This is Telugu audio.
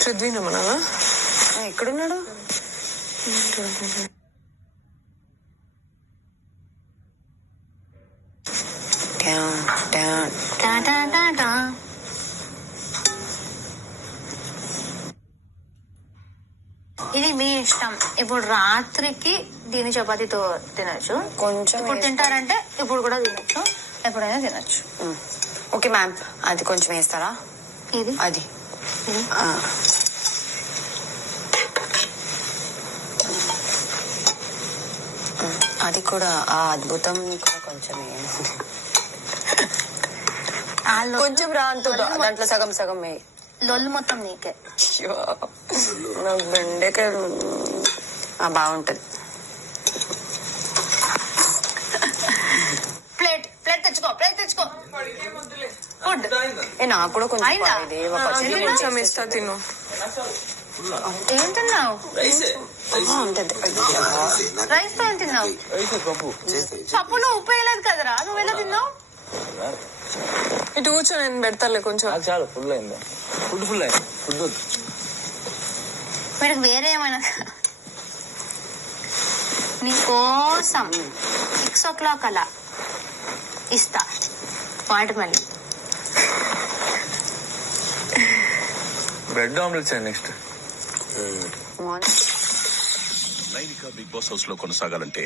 పృథ్వీ రమణనా ఎక్కడున్నాడు? ఇది మీ ఇష్టం. ఇప్పుడు రాత్రికి దీని చపాతీతో తినచ్చు. కొంచెం ఇప్పుడు తింటారంటే ఇప్పుడు కూడా తినచ్చు, ఎప్పుడైనా తినచ్చు. ఓకే మ్యామ్, అది కొంచెం వేస్తారా? ఇది అది అది కూడా ఆ అద్భుతం కూడా కొంచెం కొంచెం రాంతో దాంట్లో సగం సగం లొల్లు మొత్తం నీకే. నాకు బెండకాయ బాగుంటది. ప్లేట్ తెచ్చుకో. ఫుడ్ నాకు కూడా కొంచెం ఇస్తా తిను. ఏం తిన్నావు? రైస్ తో ఏం తిన్నావు? పప్పులో ఉప్పు వేయలేదు కదరా, నువ్వు ఎలా తిన్నావు? ఇటు కూర్చో, నేను పెడతాలే కొంచెం. చాలు, ఫుల్ అయిందా? ఫుల్ అయింది. ఫుడ్ వీడికి వేరే ఏమైనా నీకోసం 6 o'clock అలా ఇస్తా వాటర్ మళ్ళీ. Bread omelettes next. Nainika Bigg Boss house లో కొనసాగాలంటే